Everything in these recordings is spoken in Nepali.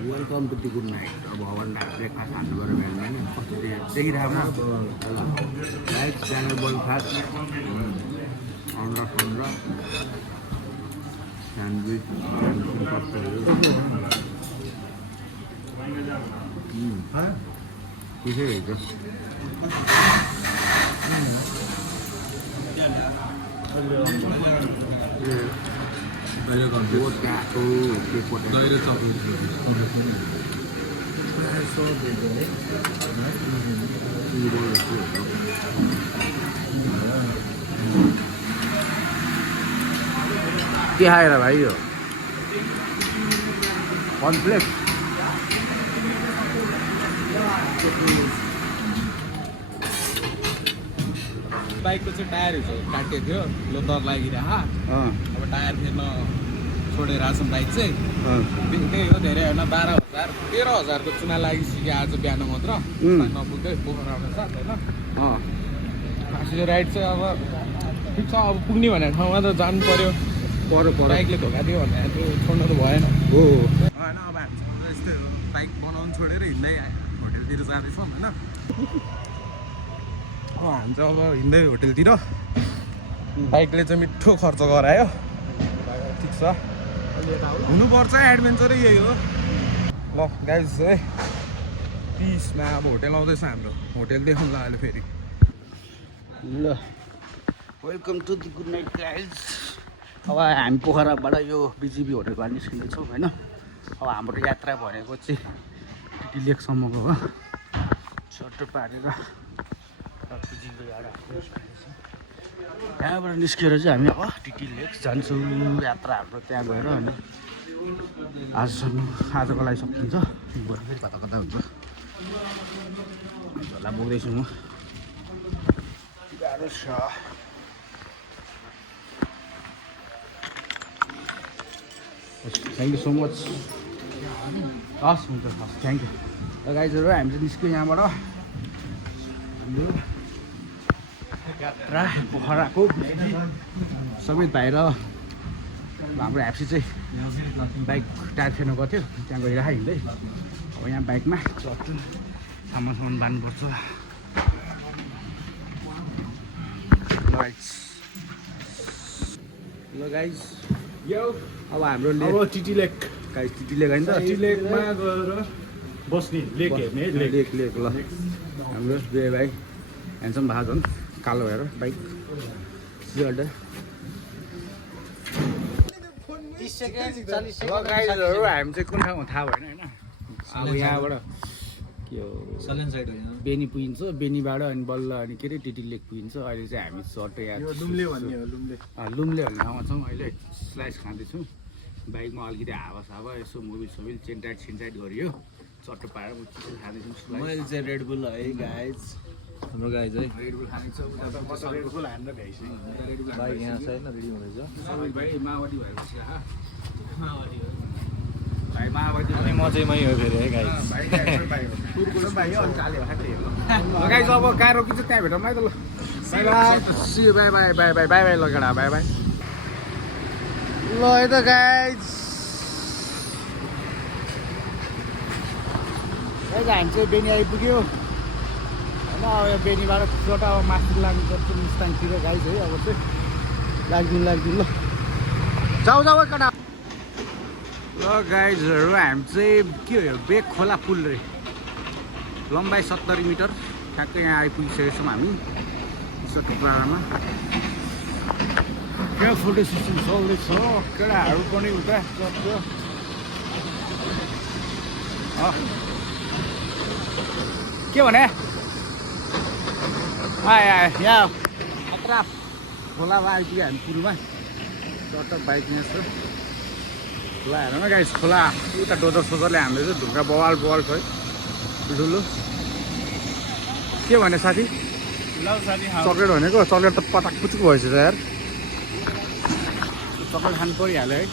Welcome to the good night. अब हवनलाई ब्रेकफास्ट हान्नु पऱ्यो बिहान नि कस्तो देखिरहेको ल लाइक च्यानल ब्रेकफास्ट अन्डा फन्डा स्यान्डविच त्यसै हुन्छ के खाएर भाइ यो कम्प्लेक्स बाइकको चाहिँ टायरहरू काटिएको थियो लो डर लागिरह अब टायर फेर्न छोडेर आएको बाइक चाहिँ त्यही हो धेरै होइन 12,000 13,000को चुना लागिसक्यो आज बिहान मात्र नपुग्दै पोखरा आउने साथ होइन यो राइड चाहिँ अब ठिक छ अब पुग्ने भनेको ठाउँमा त जानु पर्यो बाइकले धोका दियो भने त्यो छोड्नु त भएन हो होइन अब हामी यस्तै बाइक बनाउनु छोडेर हिँड्दै होटेलतिर जाँदैछौँ होइन हामी चाहिँ अब हिँड्दै होटेलतिर बाइकले चाहिँ मिठो खर्च गरायो ठिक छ हुनुपर्छ एडभेन्चरै यही हो ल गाइस है पिसमा अब होटेल आउँदैछ हाम्रो होटेल देखाउनु अहिले फेरि ल welcome to the good night guys. अब हामी पोखराबाट यो बिजिबी होटेलबाट निस्किँदैछौँ होइन। अब हाम्रो यात्रा भनेको चाहिँ टिटी लेकसम्मको हो चट्टो पारेर त्यहाँबाट निस्केर चाहिँ हामी अब टिटी लेक जान्छौँ यात्रा हाम्रो त्यहाँ गएर अनि आजको लागि सकिन्छ गएर फेरि कता कता हुन्छ झोला बोक्दैछु म गाह्रो छ थ्याङ्क यू सो मच हस् हुन्छ हस् थ्याङ्क यू र गाइजहरू हामी चाहिँ निस्क्यौँ यहाँबाट हाम्रो यात्रा पोखराको समेत भाइ र हाम्रो ह्याप्सी चाहिँ बाइक टायर फेर्नु गएको थियो त्यहाँ गइरहेको हिँड्दै अब यहाँ बाइकमा चट्टु सामान बान्नुपर्छ ल गाइज यो अब हाम्रो अब टिटी लेक गाइज टिटी लेक होइन टिटी लेकमा गएर बस्ने लेक हेर्ने लेक लेक ल हाम्रो दुई भाइ ह्यान्डसम भएको झन् कालो भएर बाइक गाइजहरू हामी चाहिँ कुन ठाउँमा थाहा भएन होइन अब यहाँबाट के हो सल्यान साइड होइन बेनी पुगिन्छ बेनीबाट अनि बल्ल अनि के अरे टिटी लेक पुगिन्छ अहिले चाहिँ हामी सट्टै यहाँ लुम्ले भन्ने हो लुम्ले लुम्ले भन्ने ठाउँमा छौँ अहिले स्लाइस खाँदैछौँ बाइकमा अलिकति हावा सावा यसो मोबिल सोबिल छिनटाइट गरियो चट्टो पारेर म चिसो खाँदैछौँ मैले चाहिँ रेडबुल है गाइज हाम्रो गाइज है रेडबुल खाँदैछ रेडबुल हानेर भ्याइसक्यो बाइक यहाँ छैन रेडी हुँदैछ भाइ माओवादी भएपछि भाइ माओवादी अनि म चाहिँ मै हो फेरि है गाइज गाइज अब कहाँ रोकिन्छ त्यहाँ भेटौँ है त ल bye bye see you bye bye bye bye bye bye लगेडा बाई बाई ल है त गाइज हामी चाहिँ बेनी आइपुग्यो होइन अब यो बेनीबाट छोटा अब माथि लाग्नु पर्छ मुस्ताङतिर गाइज है अब चाहिँ लाग्दिउँ ल जाऊ जाऊ कडा ल गाइजहरू हामी चाहिँ के हो यो बेग खोला पुल रे लम्बाइ 70 मिटर ठ्याक्कै यहाँ आइपुगिसकेको छौँ हामी सटुपाडामा क्या फोटो सिस्टम चल्दैछ केटाहरू पनि उता चल्छ के भने आए यहाँ खतरा खोलामा आइपुग्यो हामी पुलमा चट्ट बाइक यहाँ छ खोला हेर न गाइस खोला उता डोजर सोजरले हामीले चाहिँ ढुङ्गा बवाल छ है ठुलो के भने साथी चक्लेट भनेको चक्लेट त पटाक पुचुक भएछ यार चक्लेट खानु परिहाल्यो है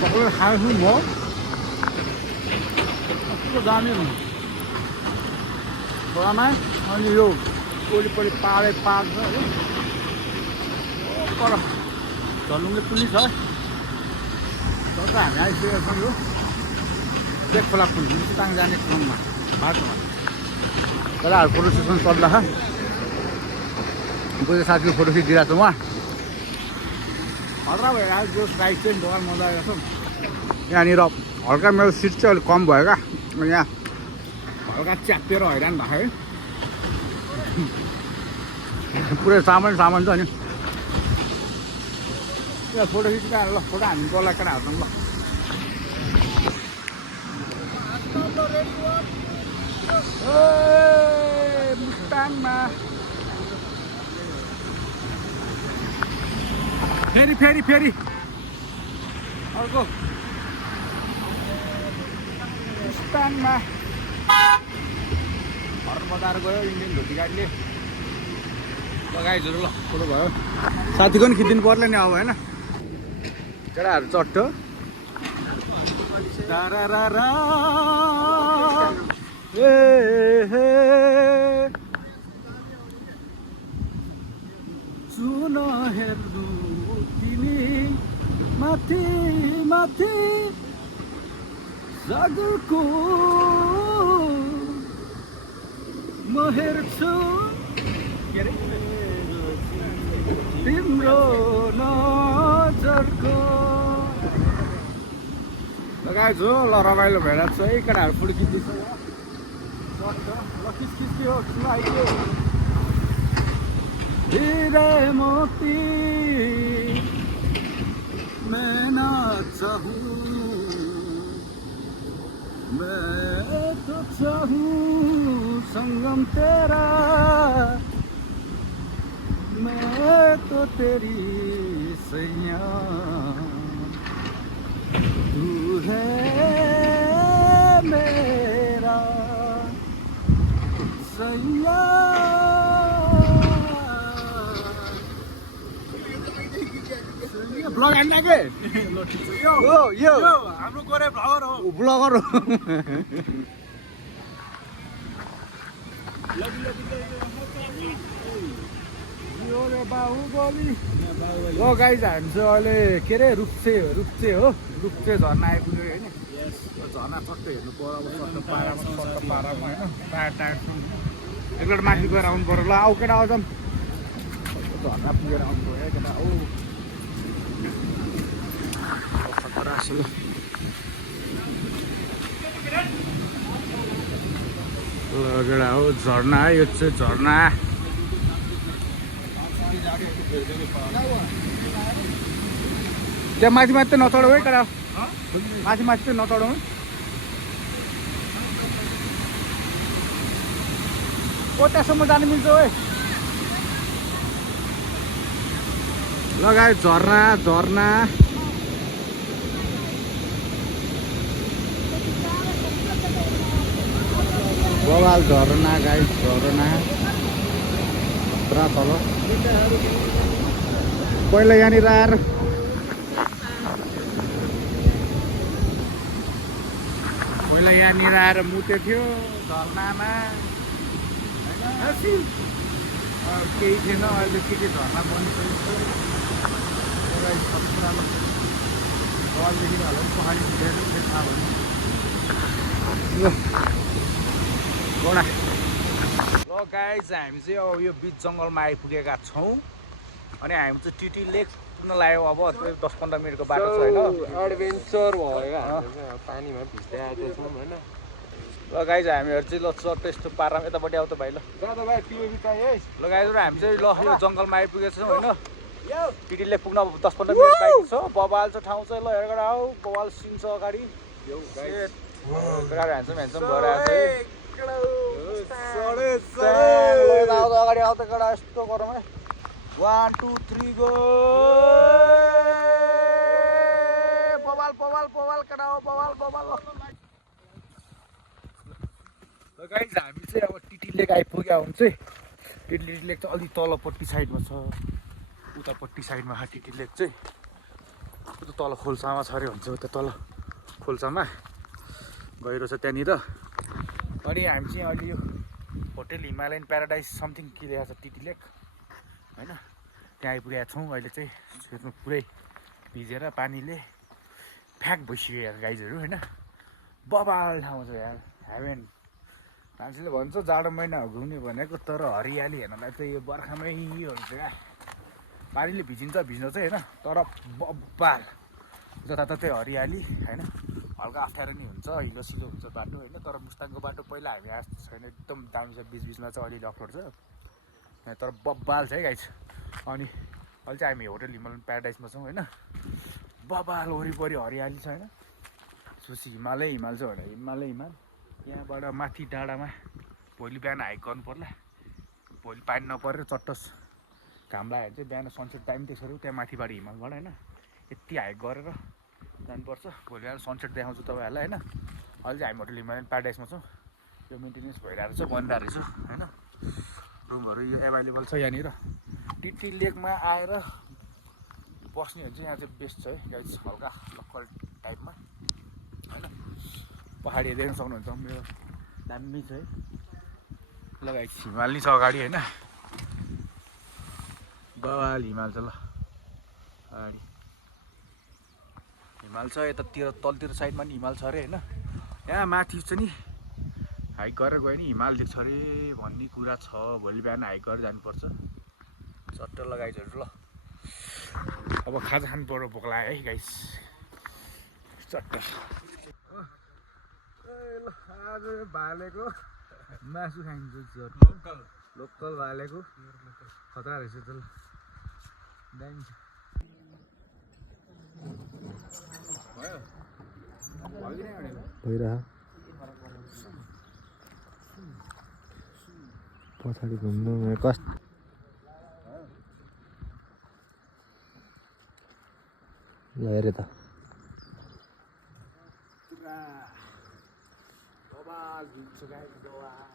चक्लेट खाएको छु म कस्तो दामी खोलामा अनि यो वरिपरि पाहाडै पाहाड छ हो पर झलुङ्गे पुली छ तर हामी आइसकेका छौँ यो एक खोला पुल मुस्ताङ जाने क्रममा बाटोमा तर फोटो सेसन चल्दा कोही साथीको फोटो खिचिदिरहेको छ उहाँ हल्का भएर आज जो राइट चाहिँ दोकान मजा आएको छ यहाँनिर हल्का मेरो सिट चाहिँ अलिक कम भयो क्या यहाँ हल्का च्यापेर हैरान भएको है पुरै सामान छ नि यहाँ फोटो खिच्दा ल फोटो हामी बोला केटाहरू ल मुस्ताङमा फेरि फेरि फेरि अर्को मुस्ताङमा घर बजार गयो इन्डियन धोती गाडीले लगाइजहरू ल फोटो भयो साथीको पनि खिचिदिनु पर्ला नि अब होइन केटाहरू चट्टो सुन हेर्नु तिमी माथि माथि जागरको म हेर्छु के अरे तिम्रो नजरको लगाएछु ल रमाइलो भेडा छ है केटाहरू फुल किन्दैछ ल किस हो आइदियो हिरे मोती मैं ना चाहूं मैं तो चाहूं संगम तेरा मैं तो तेरी सैया तू है मेरा सैया ब्लग हान्न के यो हाम्रो गोरे ब्लगर हो ब्लगर हो बाहुबली हो गाइज हामी चाहिँ अहिले के अरे रुप्चे हो रुप्चे झर्ना आइपुग्यो होइन झर्ना सट्टै हेर्नु पर्यो अब सट्टो पारामा होइन टायर एकपल्ट माथि गएर आउनु पर्यो ल आऊ केटा आउँछ झर्ना पुगेर आउनु पर्यो है केटा औ केटा हो झर्ना है यो चाहिँ झर्ना त्यहाँ माथि माथि नचढौँ है केटा माथि चाहिँ नचढौँ ओ त्यहाँसम्म जानु मिल्छ है लगायो झर्ना बवाल झरना गाई झरना पुरा तल पहिला यहाँनिर आएर मुते थियो झरनामा होइन केही थिएन अहिले के झरना बनिसकेको बवालदेखि होला पहाडी थाहा भयो ल गाइज हामी चाहिँ अब यो बिच जङ्गलमा आइपुगेका छौँ अनि हामी चाहिँ टिटी लेक पुग्न लाग्यो अब 10-15 मिनटको बाटो छ होइन एडभेन्चर भयो पानीमा भिज्दै आएको छौँ होइन ल गाइज हामीहरू चाहिँ ल चट्ट यस्तो पारामा यतापट्टि आउँछ भाइ ल ल गाइज हामी चाहिँ ल यो जङ्गलमा आइपुगेको छौँ होइन टिटी लेक पुग्न अब 10-15 मिनट बाइक छ बवाल छ ठाउँ चाहिँ ल हेरेर आऊ बवाल सिन छ अगाडि ह्यान्डसम भएर आएको छ अगाडि आउँदा कडा यस्तो गरौँ है 1 2 3 गो बवाल कडा हो बवाल ल गाइज हामी चाहिँ अब टिटी लेक आइपुग्यो हुन्छ टिटी लेक चाहिँ अलि तलपट्टि साइडमा छ उतापट्टि साइडमा टिटी लेक चाहिँ उता तल खोल्सामा छ अरे हुन्छ उता तल खोल्सामा गहिरो छ त्यहाँनिर अनि हामी चाहिँ अलि यो होटेल हिमालयन प्याराडाइज समथिङ के लेखेको छ टिटी लेक होइन त्यहाँ आइपुगेका छौँ अहिले चाहिँ पुरै भिजेर पानीले फ्याक भइसक्यो यार गाइजहरू होइन बबाल ठाउँ छ यार हेभेन मान्छेले भन्छ जाडो महिना घुम्ने भनेको तर हरियाली हेर्नलाई चाहिँ यो बर्खामै हुन्छ क्या पानीले भिजिन्छ भिज्न चाहिँ होइन तर बब्बाल जताततै हरियाली होइन हल्का अप्ठ्यारो नि हुन्छ हिलो हुन्छ बाटो होइन तर मुस्ताङको बाटो पहिला हामी आएको छैन एकदम दामी छ बिचमा चाहिँ अलिअलि अप्ठ्यारो छ तर बब्बाल छ है गाइस अनि अहिले चाहिँ हामी होटेल हिमालयन प्याराडाइजमा छौँ होइन बब्बाल वरिपरि हरियाली छ होइन त्यसपछि हिमाल छ भने हिमाल यहाँबाट माथि डाँडामा भोलि बिहान हाइक गर्नु पर्ला भोलि पानी नपरेर चट्टस घाम लाग्यो भने चाहिँ बिहान सनसेट टाइम त्यसरी त्यहाँ माथिबाट हिमालबाट होइन यति हाइक गरेर जानुपर्छ भोलि बिहान सनसेट देखाउँछु तपाईँहरूलाई होइन अहिले चाहिँ हामी होटेल हिमालयन प्याराडाइजमा छौँ यो मेन्टेनेन्स भइरहेको छ बनिरहेको रहेछ होइन रुमहरू यो एभाइलेबल छ यहाँनिर टिटी लेकमा आएर बस्ने भने चाहिँ यहाँ चाहिँ बेस्ट छ है गाइस हल्का लोकल टाइपमा होइन पहाडी देख्न सक्नुहुन्छ मेरो दामी छ है लगाइ हिमाल नि छ अगाडि होइन बवाल हिमाल छ ल अगाडि हिमाल छ यतातिर तलतिर साइडमा नि हिमाल छ अरे होइन यहाँ माथि चाहिँ नि हाइक गरेर गयो नि हिमाल देख्छ अरे भन्ने कुरा छ भोलि बिहान हाइक गरेर जानुपर्छ चट्ट लगाइजहरू ल अब खाजा खानु पर्यो भोक लाग्यो है गाइस चट्ट ल आज भालेको मासु खाइन्छ लोकल भालेको खतरा रहेछ त ल दामी छ भइरह पछाडि घुम्नु कस्तो ल हेरे त बबाल भिन्छ गाइस बबाल